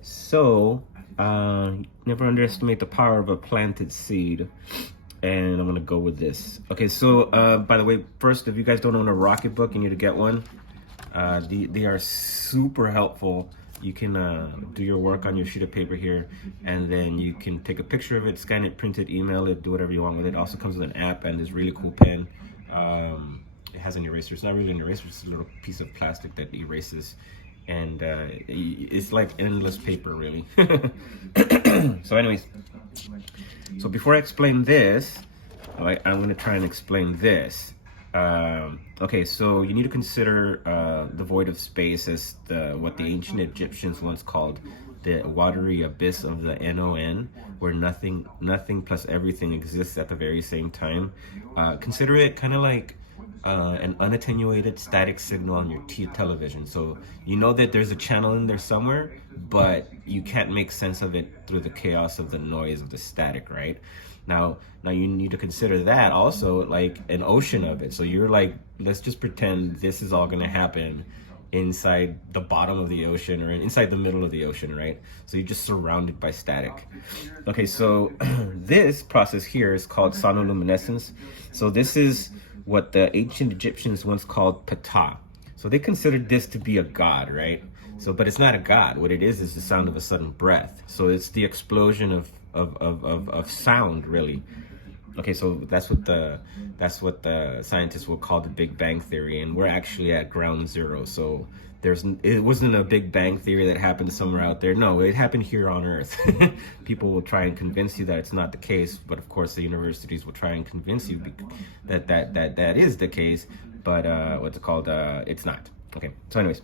So, never underestimate the power of a planted seed. And I'm gonna go with this. Okay, so by the way, first, if you guys don't own a Rocketbook, you need to get one. They are super helpful. You can do your work on your sheet of paper here, and then you can take a picture of it, scan it, print it, email it, do whatever you want with it. It also comes with an app and this really cool pen. It has an eraser. It's not really an eraser, it's a little piece of plastic that erases. And it's like endless paper, really. So anyways, so before I explain this, I'm going to try and explain this. Okay, so you need to consider the void of space as what the ancient Egyptians once called the watery abyss of the Non, where nothing plus everything exists at the very same time. Consider it kind of like an unattenuated static signal on your television. So you know that there's a channel in there somewhere, but you can't make sense of it through the chaos of the noise of the static, right? Now you need to consider that also like an ocean of it. So you're like, let's just pretend this is all going to happen inside the bottom of the ocean or inside the middle of the ocean, right? So you're just surrounded by static. Okay, so this process here is called sonoluminescence. So this is what the ancient Egyptians once called Ptah. So they considered this to be a god, right? So, but it's not a god. What it is the sound of a sudden breath. So it's the explosion of sound, really. Okay, so that's what the scientists will call the Big Bang Theory, and we're actually at ground zero. So it wasn't a Big Bang Theory that happened somewhere out there. No, it happened here on Earth. People will try and convince you that it's not the case, but of course the universities will try and convince you that is the case. But what's it called? It's not. Okay. So anyways.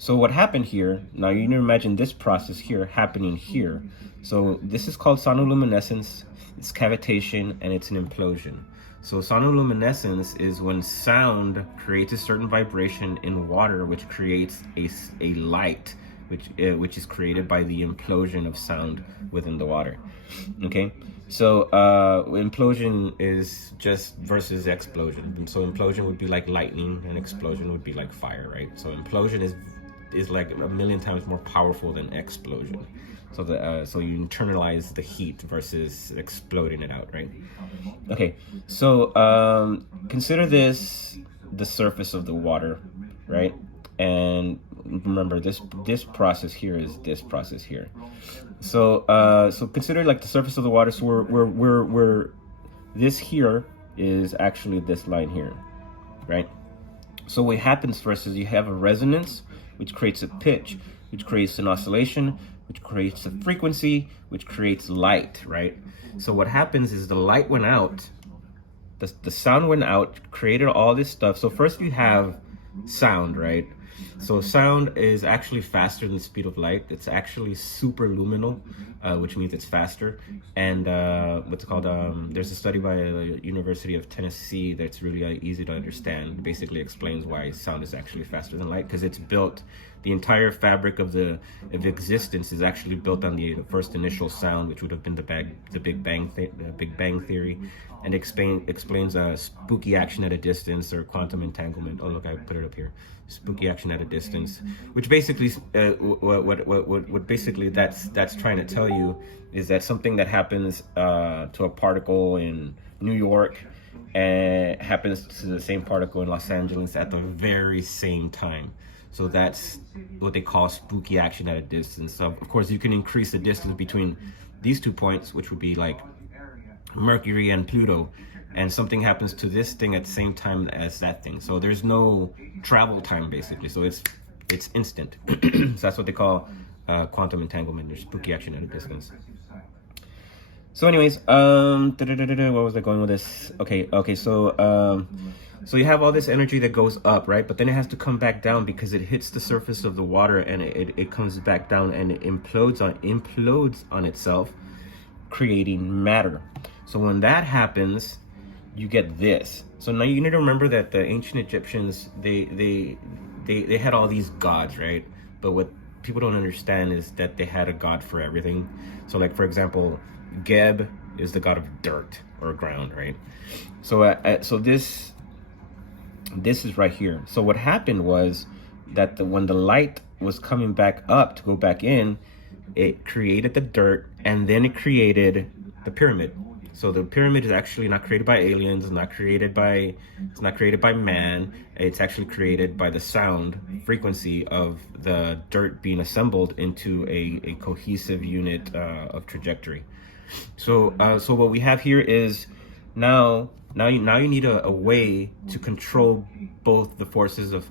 So what happened here, now you need to imagine this process here happening here. So this is called sonoluminescence, it's cavitation, and it's an implosion. So sonoluminescence is when sound creates a certain vibration in water, which creates a light, which is created by the implosion of sound within the water. Okay, so implosion is just versus explosion. And so implosion would be like lightning, and explosion would be like fire, right? So implosion is like a million times more powerful than explosion. So so you internalize the heat versus exploding it out, right? Okay, so consider this the surface of the water, right? And remember this process here is this process here. So so consider like the surface of the water. So we're this here is actually this line here, right? So what happens first is you have a resonance, which creates a pitch, which creates an oscillation, which creates a frequency, which creates light, right? So what happens is the light went out, the sound went out, created all this stuff. So first you have sound, right? So sound is actually faster than the speed of light. It's actually super luminal, which means it's faster. And what's it called? There's a study by the University of Tennessee that's really easy to understand. It basically explains why sound is actually faster than light, because it's built, the entire fabric of existence is actually built on the first initial sound, which would have been the Big Bang Theory, and explains spooky action at a distance or quantum entanglement. Oh look, I put it up here. Spooky action at a distance, which basically what basically that's trying to tell you is that something that happens to a particle in New York and happens to the same particle in Los Angeles at the very same time. So that's what they call spooky action at a distance. So of course you can increase the distance between these 2 points, which would be like Mercury and Pluto, and something happens to this thing at the same time as that thing. So there's no travel time basically. So it's instant. So that's what they call quantum entanglement, or spooky action at a distance. So anyways, where was I going with this? Okay, so so you have all this energy that goes up, right? But then it has to come back down because it hits the surface of the water, and it comes back down, and it implodes on itself, creating matter. So when that happens, you get this. So now you need to remember that the ancient Egyptians, they had all these gods, right? But what people don't understand is that they had a god for everything. So like, for example, Geb is the god of dirt or ground, right? So so this is right here. So what happened was that when the light was coming back up to go back in, it created the dirt, and then it created the pyramid. So the pyramid is actually not created by aliens, it's not created by man. It's actually created by the sound frequency of the dirt being assembled into a cohesive unit of trajectory. So so what we have here is now you need a way to control both the forces of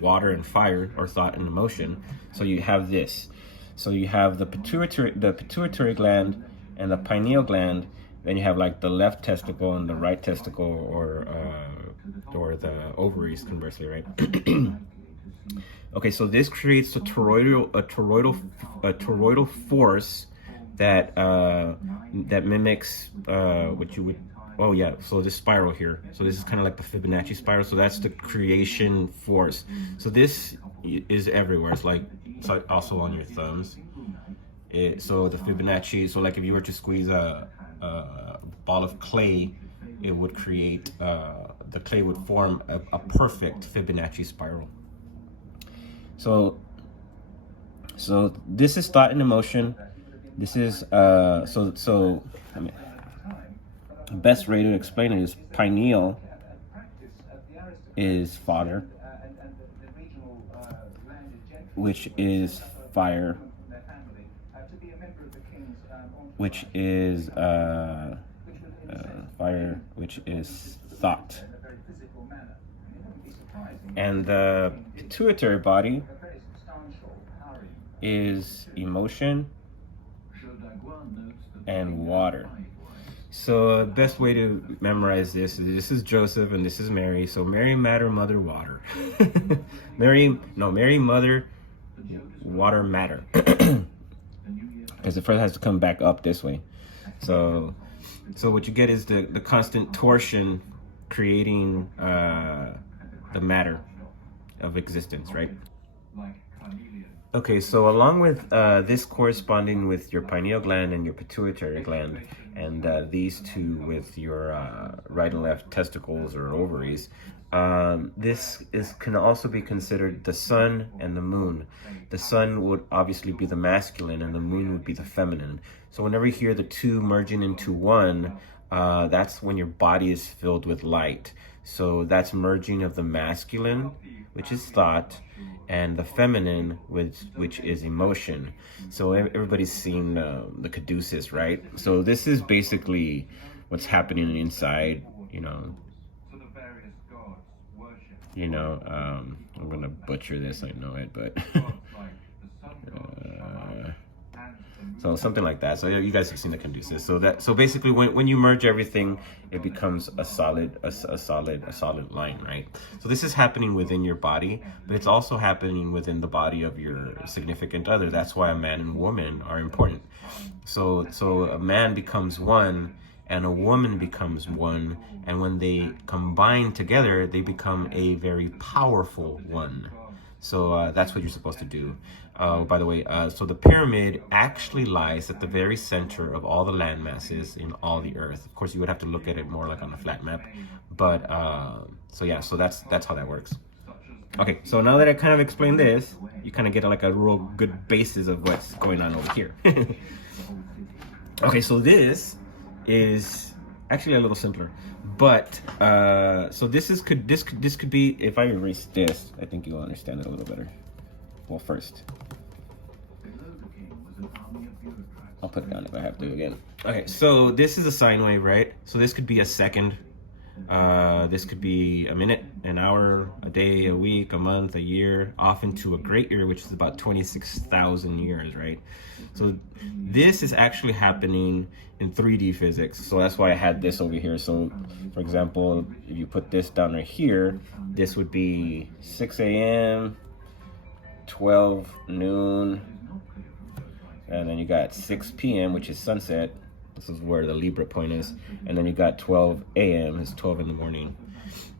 water and fire, or thought and emotion. So you have this. So you have the pituitary gland and the pineal gland. Then you have like the left testicle and the right testicle, or the ovaries, conversely, right? Okay, so this creates a toroidal force that mimics what you would. Oh yeah, so this spiral here. So this is kind of like the Fibonacci spiral. So that's the creation force. So this is everywhere. It's like also on your thumbs. So the Fibonacci. So like if you were to squeeze a ball of clay, it would create the clay would form a perfect Fibonacci spiral. So this is thought and emotion. This is I mean, the best way to explain it is pineal is father, which is fire, which is fire, which is thought, and the pituitary body is emotion and water. So best way to memorize this is Joseph and this is Mary. So Mary, matter, mother, water. Mary, mother, water, matter. Because the first has to come back up this way. So what you get is the constant torsion creating the matter of existence, right? Okay, so along with this corresponding with your pineal gland and your pituitary gland, and these two with your right and left testicles or ovaries, this can also be considered the sun and the moon. The sun would obviously be the masculine and the moon would be the feminine. So whenever you hear the two merging into one, that's when your body is filled with light. So that's merging of the masculine, which is thought, and the feminine, which is emotion. So everybody's seen the caduceus, right? So this is basically what's happening inside, I'm gonna butcher this, I know it, but so something like that. So you guys have seen the caduceus. So basically when you merge everything, it becomes a solid line, right? So this is happening within your body, but it's also happening within the body of your significant other. That's why a man and woman are important. So a man becomes one and a woman becomes one, and when they combine together, they become a very powerful one. So that's what you're supposed to do. By the way, so the pyramid actually lies at the very center of all the land masses in all the earth. Of course, you would have to look at it more like on a flat map, but so that's how that works. Okay, so now that I kind of explained this, you kind of get like a real good basis of what's going on over here. Okay, so this is actually a little simpler, but so this could be, if I erase this, I think you'll understand it a little better. Well, first I'll put it down if I have to again. Okay, so this is a sine wave, right? So this could be a second, this could be a minute, an hour, a day, a week, a month, a year, off into a great year, which is about 26,000 years, right? So this is actually happening in 3D physics. So that's why I had this over here. So for example, if you put this down right here, this would be 6 a.m., 12 noon, and then you got 6 p.m., which is sunset. This is where the Libra point is. And then you got 12 a.m., it's 12 in the morning.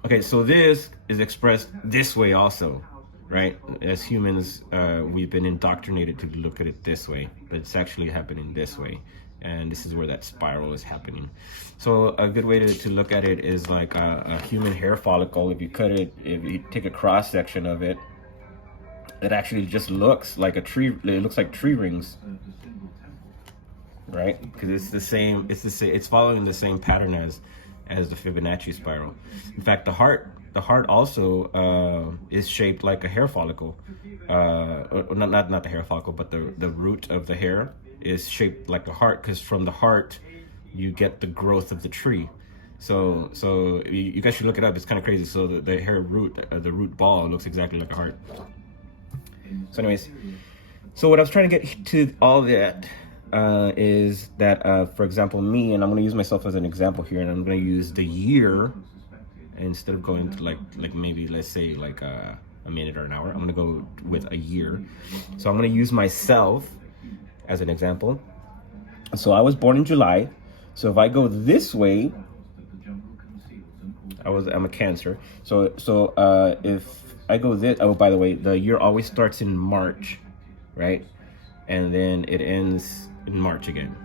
Okay, so this is expressed this way also, right? As humans, we've been indoctrinated to look at it this way, but it's actually happening this way. and this is where that spiral is happening. So a good way to look at it is like a human hair follicle. If you cut it, if you take a cross section of it, it actually just looks like a tree. It looks like tree rings, right? Because it's the same. It's following the same pattern as the Fibonacci spiral. In fact, the heart also is shaped like a hair follicle. Not the hair follicle, but the root of the hair is shaped like a heart, because from the heart you get the growth of the tree. So you guys should look it up. It's kind of crazy. So the hair root, the root ball looks exactly like a heart. So anyways, so what I was trying to get to all that is that, for example, me, and I'm going to use myself as an example here, and I'm going to use the year instead of going to like maybe, let's say, like a minute or an hour. I'm going to go with a year. So I'm going to use myself as an example. So I was born in July. So if I go this way, I'm a Cancer. So if I go this, oh, by the way, the year always starts in March, right? And then it ends in March again,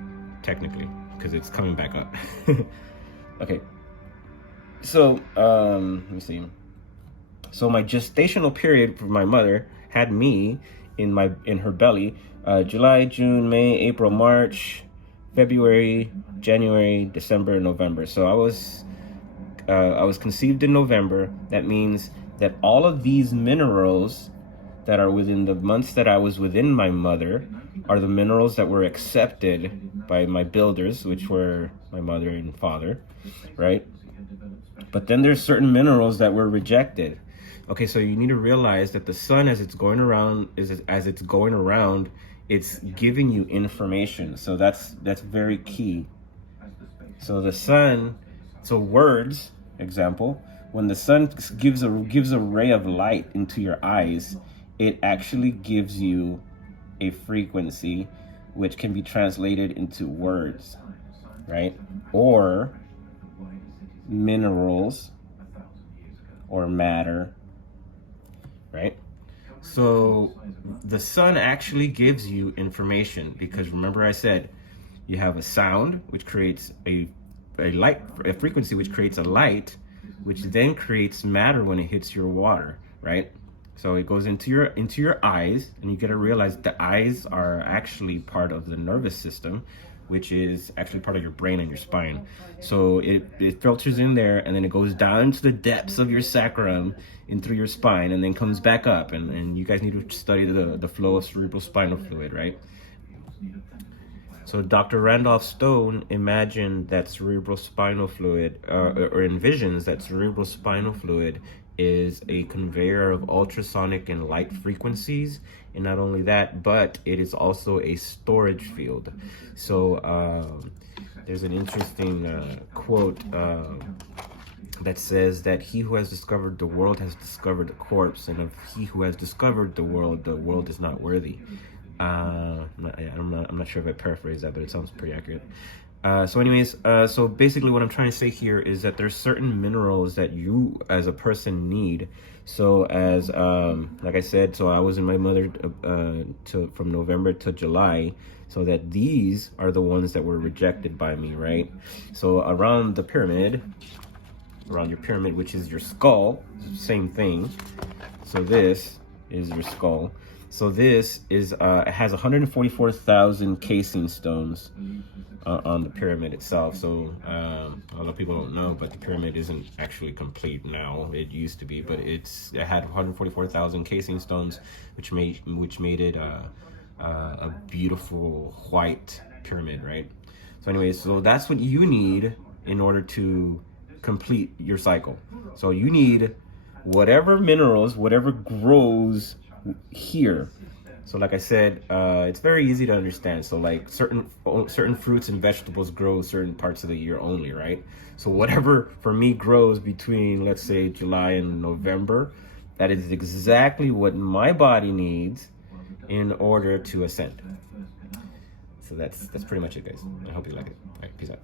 technically, because it's coming back up. Okay. So, let me see. So my gestational period for my mother had me in her belly, July, June, May, April, March, February, January, December, November. So I was conceived in November. That means that all of these minerals that are within the months that I was within my mother are the minerals that were accepted by my builders, which were my mother and father, right? But then there's certain minerals that were rejected. Okay, so you need to realize that the sun, as it's going around, it's giving you information. So that's very key. So the sun, so words, example, when the sun gives a ray of light into your eyes, it actually gives you a frequency which can be translated into words, right? Or minerals or matter, right? So the sun actually gives you information, because remember I said you have a sound which creates a frequency which creates a light, which then creates matter when it hits your water, right? So it goes into your eyes, and you got to realize the eyes are actually part of the nervous system, which is actually part of your brain and your spine. So it filters in there, and then it goes down to the depths of your sacrum and through your spine, and then comes back up. And you guys need to study the flow of cerebrospinal fluid, right? So Dr. Randolph Stone imagined that cerebrospinal fluid, or envisions that cerebrospinal fluid is a conveyor of ultrasonic and light frequencies. And not only that, but it is also a storage field. So there's an interesting quote that says that he who has discovered the world has discovered the corpse, and of he who has discovered the world is not worthy. I'm not sure if I paraphrase that, but it sounds pretty accurate. So anyways, so basically what I'm trying to say here is that there's certain minerals that you as a person need. So as like I said, so I was in my mother from November to July, so that these are the ones that were rejected by me, right? So around your pyramid, which is your skull, same thing. So this is your skull. So this is it has 144,000 casing stones on the pyramid itself. So a lot of people don't know, but the pyramid isn't actually complete now. It used to be, but it had 144,000 casing stones, which made it a beautiful white pyramid, right? So anyways, so that's what you need in order to complete your cycle. So you need whatever minerals, whatever grows here. So like I said, it's very easy to understand. So like certain fruits and vegetables grow certain parts of the year only, right? So whatever for me grows between, let's say, July and November, that is exactly what my body needs in order to ascend. So that's pretty much it, guys. I hope you like it. All right, peace out.